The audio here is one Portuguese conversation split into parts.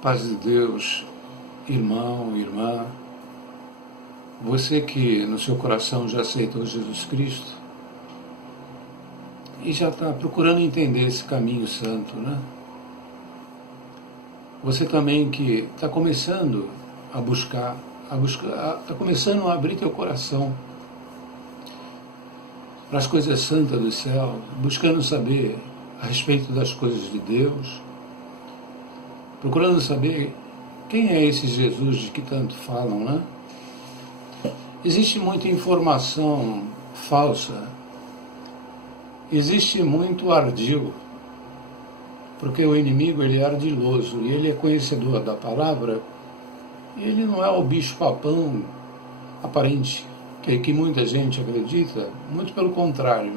Paz de Deus, irmão, irmã, você que no seu coração já aceitou Jesus Cristo e já está procurando entender esse caminho santo, né? Você também que está começando a buscar, está começando a abrir teu coração para as coisas santas do céu, buscando saber a respeito das coisas de Deus, procurando saber quem é esse Jesus de que tanto falam, né? Existe muita informação falsa, existe muito ardil, porque o inimigo ele é ardiloso e ele é conhecedor da palavra, e ele não é o bicho-papão aparente, que muita gente acredita, muito pelo contrário.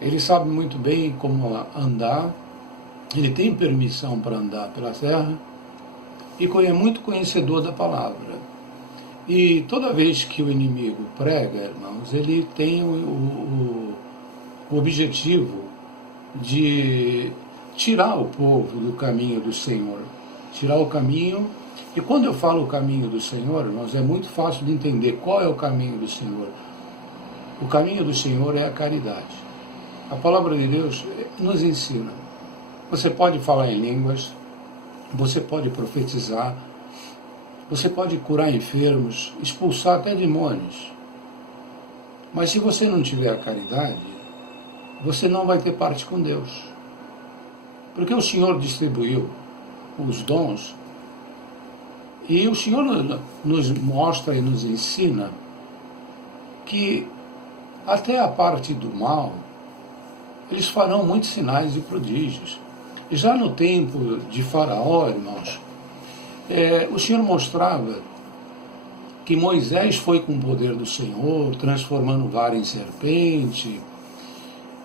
Ele sabe muito bem como andar, ele tem permissão para andar pela terra e é muito conhecedor da palavra. E toda vez que o inimigo prega, irmãos, ele tem o objetivo de tirar o povo do caminho do Senhor, tirar o caminho. E quando eu falo o caminho do Senhor, irmãos, é muito fácil de entender qual é o caminho do Senhor. O caminho do Senhor é a caridade. A palavra de Deus nos ensina. Você pode falar em línguas, você pode profetizar, você pode curar enfermos, expulsar até demônios. Mas se você não tiver a caridade, você não vai ter parte com Deus. Porque o Senhor distribuiu os dons e o Senhor nos mostra e nos ensina que até a parte do mal, eles farão muitos sinais e prodígios. E já no tempo de Faraó, irmãos, o Senhor mostrava que Moisés foi com o poder do Senhor, transformando vara em serpente,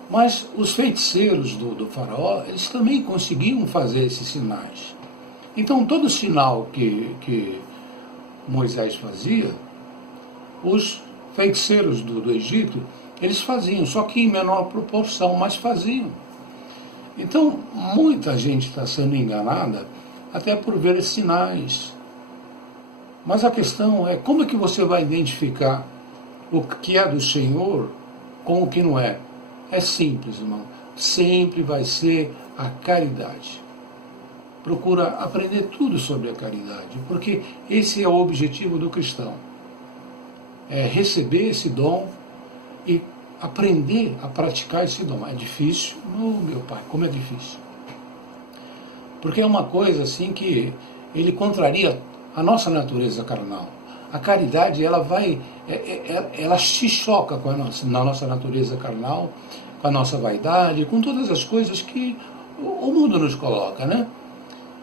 mas os feiticeiros do Faraó, eles também conseguiam fazer esses sinais. Então, todo sinal que Moisés fazia, os feiticeiros do Egito, eles faziam, só que em menor proporção, mas faziam. Então, muita gente está sendo enganada até por ver sinais. Mas a questão é como é que você vai identificar o que é do Senhor com o que não é? É simples, irmão. Sempre vai ser a caridade. Procura aprender tudo sobre a caridade, porque esse é o objetivo do cristão. É receber esse dom e aprender a praticar esse dom. É difícil? Meu pai, como é difícil. Porque é uma coisa assim que ele contraria a nossa natureza carnal. A caridade, ela se choca com na nossa natureza carnal, com a nossa vaidade, com todas as coisas que o mundo nos coloca, né?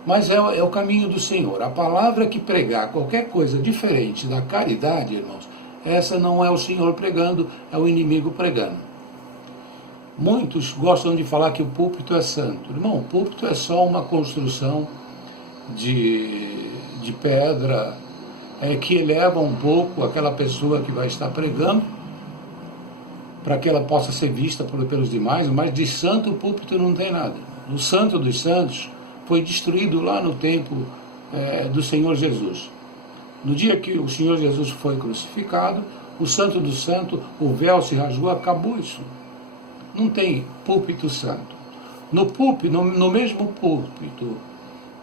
Mas é o caminho do Senhor. A palavra que pregar qualquer coisa diferente da caridade, irmãos, essa não é o Senhor pregando, é o inimigo pregando. Muitos gostam de falar que o púlpito é santo. Irmão, o púlpito é só uma construção de pedra que eleva um pouco aquela pessoa que vai estar pregando, para que ela possa ser vista pelos demais, mas de santo o púlpito não tem nada. O santo dos santos foi destruído lá no tempo do Senhor Jesus. No dia que o Senhor Jesus foi crucificado, o santo do santo, o véu se rasgou, acabou isso. Não tem púlpito santo. No mesmo púlpito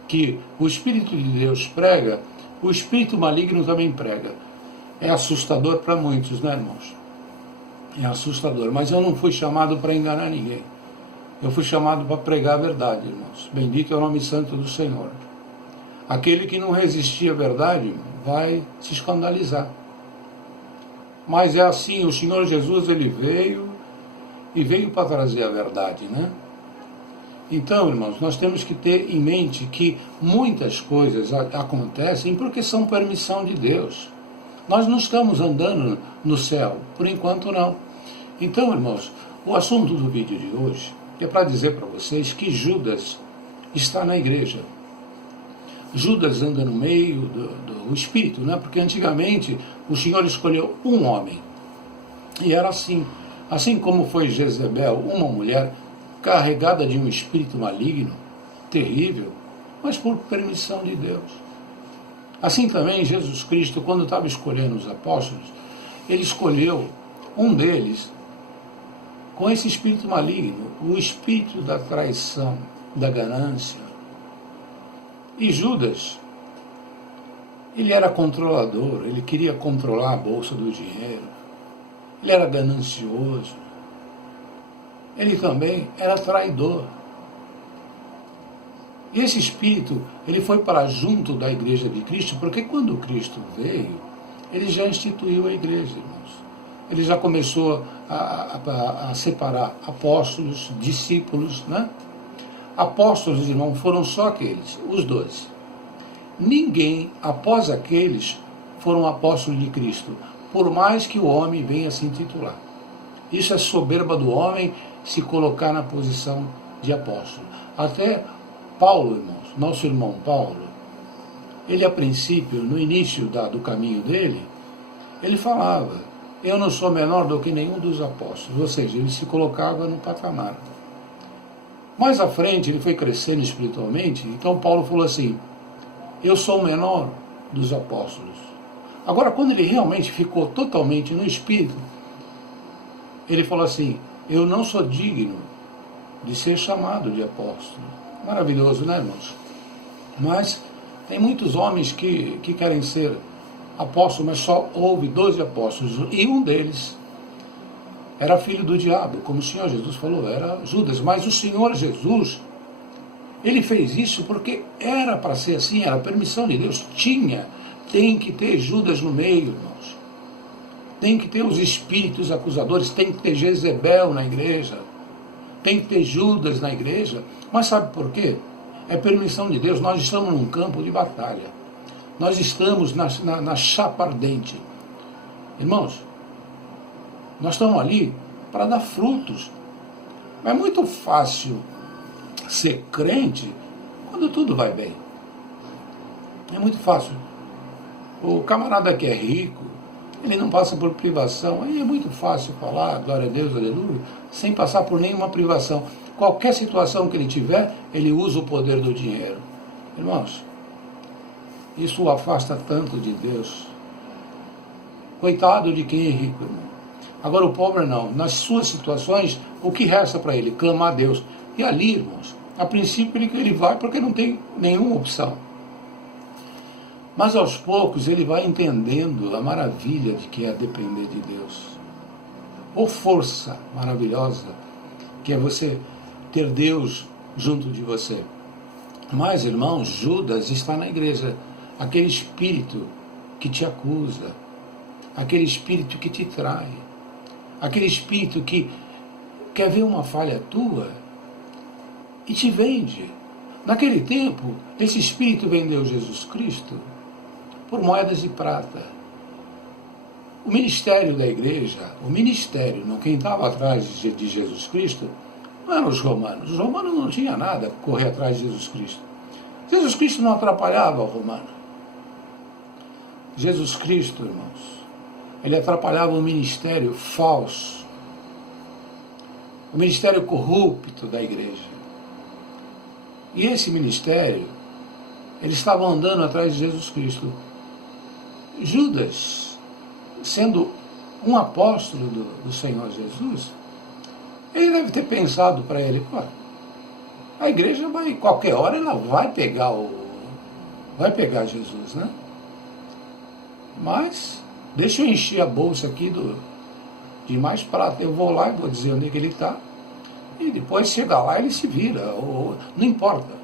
que o Espírito de Deus prega, o espírito maligno também prega. É assustador para muitos, né, irmãos? É assustador, mas eu não fui chamado para enganar ninguém. Eu fui chamado para pregar a verdade, irmãos. Bendito é o nome santo do Senhor. Aquele que não resistir à verdade vai se escandalizar. Mas é assim, o Senhor Jesus, ele veio para trazer a verdade, né? Então, irmãos, nós temos que ter em mente que muitas coisas acontecem porque são permissão de Deus. Nós não estamos andando no céu, por enquanto não. Então, irmãos, o assunto do vídeo de hoje é para dizer para vocês que Judas está na igreja. Judas anda no meio do Espírito, né? Porque antigamente o Senhor escolheu um homem. E era assim. Assim como foi Jezebel, uma mulher carregada de um espírito maligno, terrível, mas por permissão de Deus. Assim também Jesus Cristo, quando estava escolhendo os apóstolos, ele escolheu um deles com esse espírito maligno, o espírito da traição, da ganância. E Judas, ele era controlador, ele queria controlar a bolsa do dinheiro, ele era ganancioso, ele também era traidor. E esse espírito, ele foi para junto da igreja de Cristo, porque quando Cristo veio, ele já instituiu a igreja, irmãos. Ele já começou a separar apóstolos, discípulos, né? Apóstolos, irmão, foram só aqueles, os 12. Ninguém, após aqueles, foram apóstolos de Cristo, por mais que o homem venha se intitular. Isso é soberba do homem se colocar na posição de apóstolo. Até Paulo, irmãos, nosso irmão Paulo, ele a princípio, no início do caminho dele, ele falava: eu não sou menor do que nenhum dos apóstolos, ou seja, ele se colocava no patamar. Mais à frente, ele foi crescendo espiritualmente, então Paulo falou assim: eu sou o menor dos apóstolos. Agora, quando ele realmente ficou totalmente no espírito, ele falou assim: eu não sou digno de ser chamado de apóstolo. Maravilhoso, né, irmãos? Mas tem muitos homens que querem ser apóstolos, mas só houve 12 apóstolos, e um deles era filho do diabo, como o Senhor Jesus falou, era Judas. Mas o Senhor Jesus, ele fez isso porque era para ser assim, era a permissão de Deus. Tem que ter Judas no meio, irmãos. Tem que ter os espíritos acusadores, tem que ter Jezebel na igreja, tem que ter Judas na igreja. Mas sabe por quê? É permissão de Deus. Nós estamos num campo de batalha. Nós estamos na chapa ardente. Irmãos, nós estamos ali para dar frutos. É muito fácil ser crente quando tudo vai bem. É muito fácil. O camarada que é rico, ele não passa por privação. Aí é muito fácil falar, glória a Deus, aleluia, sem passar por nenhuma privação. Qualquer situação que ele tiver, ele usa o poder do dinheiro. Irmãos, isso o afasta tanto de Deus. Coitado de quem é rico, irmão. Agora o pobre não. Nas suas situações, o que resta para ele? Clamar a Deus. E ali, irmãos, a princípio ele vai porque não tem nenhuma opção. Mas aos poucos ele vai entendendo a maravilha de que é depender de Deus. Ou força maravilhosa que é você ter Deus junto de você. Mas, irmãos, Judas está na igreja. Aquele espírito que te acusa, aquele espírito que te trai, aquele espírito que quer ver uma falha tua e te vende. Naquele tempo, esse espírito vendeu Jesus Cristo por moedas de prata. O ministério da igreja, não, quem estava atrás de Jesus Cristo, não eram os romanos. Os romanos não tinham nada a correr atrás de Jesus Cristo. Jesus Cristo não atrapalhava o romano. Jesus Cristo, irmãos, ele atrapalhava o ministério falso, o ministério corrupto da igreja. E esse ministério, eles estavam andando atrás de Jesus Cristo. Judas, sendo um apóstolo do Senhor Jesus, ele deve ter pensado para ele: pô, a igreja vai, qualquer hora ela vai pegar Jesus, né? Mas deixa eu encher a bolsa aqui de mais prata. Eu vou lá e vou dizer onde é que ele está. E depois chegar lá ele se vira. Não importa.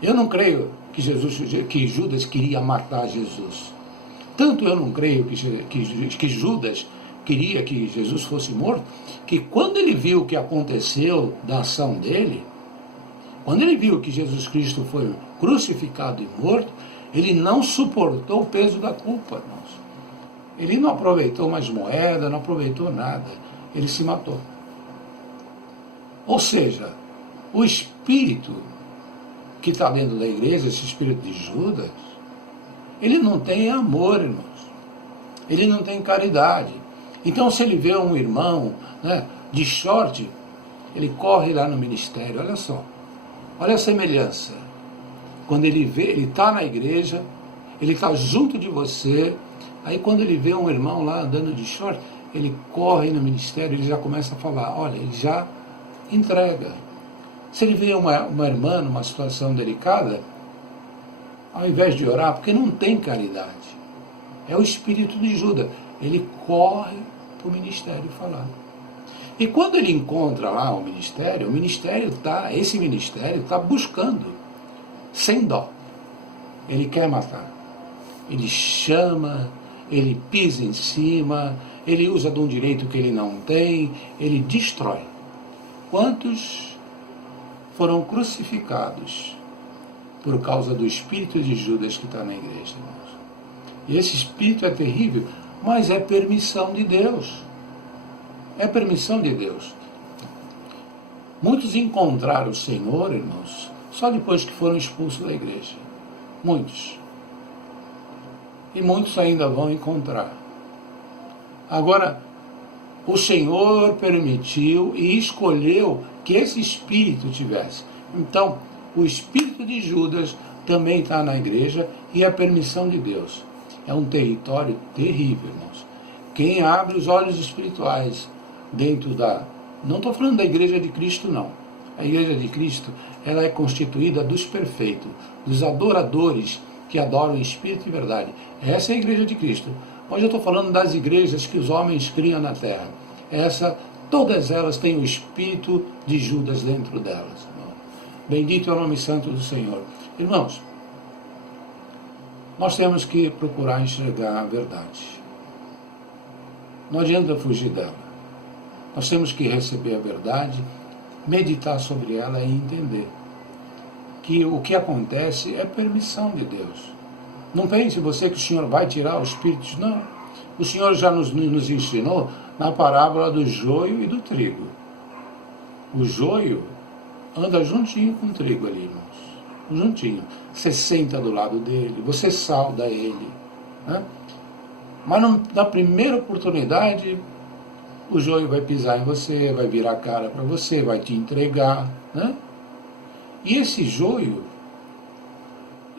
Eu não creio que Judas queria matar Jesus. Tanto eu não creio que Judas queria que Jesus fosse morto, que quando ele viu o que aconteceu da ação dele, quando ele viu que Jesus Cristo foi crucificado e morto, ele não suportou o peso da culpa, irmãos. Ele não aproveitou mais moeda, não aproveitou nada. Ele se matou. Ou seja, o espírito que está dentro da igreja, esse espírito de Judas, ele não tem amor, irmãos. Ele não tem caridade. Então, se ele vê um irmão, né, de short, ele corre lá no ministério. Olha só. Olha a semelhança. Quando ele vê, ele está na igreja, ele está junto de você, aí quando ele vê um irmão lá andando de short, ele corre no ministério, ele já começa a falar, olha, ele já entrega. Se ele vê uma irmã numa situação delicada, ao invés de orar, porque não tem caridade, é o espírito de Judas, ele corre para o ministério falar. E quando ele encontra lá esse ministério está buscando, sem dó. Ele quer matar. Ele chama, ele pisa em cima, ele usa de um direito que ele não tem, ele destrói. Quantos foram crucificados por causa do espírito de Judas que está na igreja, irmãos? E esse espírito é terrível, mas é permissão de Deus. É permissão de Deus. Muitos encontraram o Senhor, irmãos, só depois que foram expulsos da igreja. Muitos. E muitos ainda vão encontrar. Agora, o Senhor permitiu e escolheu que esse espírito tivesse. Então, o espírito de Judas também está na igreja e é permissão de Deus. É um território terrível, irmãos. Quem abre os olhos espirituais dentro da... Não estou falando da igreja de Cristo, não. A igreja de Cristo, ela é constituída dos perfeitos, dos adoradores que adoram em espírito e verdade. Essa é a igreja de Cristo. Mas eu estou falando das igrejas que os homens criam na terra. Todas elas têm o espírito de Judas dentro delas. Bendito é o nome santo do Senhor. Irmãos, nós temos que procurar enxergar a verdade. Não adianta fugir dela. Nós temos que receber a verdade, meditar sobre ela e entender que o que acontece é permissão de Deus. Não pense você que o Senhor vai tirar os espíritos, não. O Senhor já nos ensinou na parábola do joio e do trigo. O joio anda juntinho com o trigo ali, irmãos. Juntinho. Você senta do lado dele, você sauda ele. Né? Mas na primeira oportunidade, o joio vai pisar em você, vai virar a cara para você, vai te entregar. Né? E esse joio,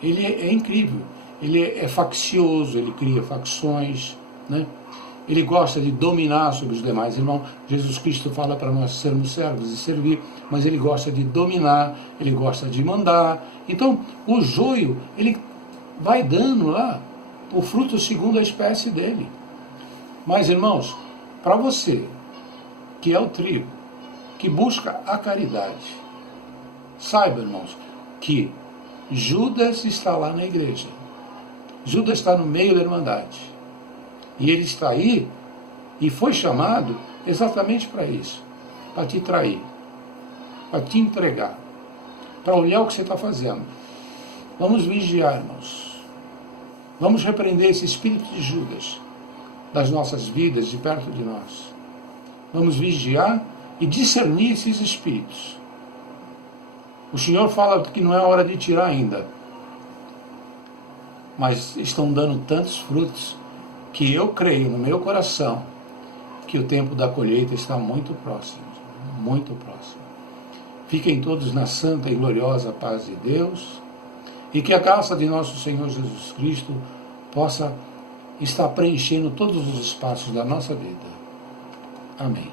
ele é incrível. Ele é faccioso, ele cria facções, né? Ele gosta de dominar sobre os demais. Irmão, Jesus Cristo fala para nós sermos servos e servir, mas ele gosta de dominar, ele gosta de mandar. Então, o joio, ele vai dando lá o fruto segundo a espécie dele. Mas, irmãos, para você, que é o trigo, que busca a caridade, saiba, irmãos, que Judas está lá na igreja. Judas está no meio da Irmandade. E ele está aí e foi chamado exatamente para isso. Para te trair. Para te entregar. Para olhar o que você está fazendo. Vamos vigiar, irmãos. Vamos repreender esse espírito de Judas das nossas vidas, de perto de nós. Vamos vigiar e discernir esses espíritos. O Senhor fala que não é hora de tirar ainda. Mas estão dando tantos frutos que eu creio no meu coração que o tempo da colheita está muito próximo. Muito próximo. Fiquem todos na santa e gloriosa paz de Deus e que a graça de nosso Senhor Jesus Cristo possa estar preenchendo todos os espaços da nossa vida. Amém.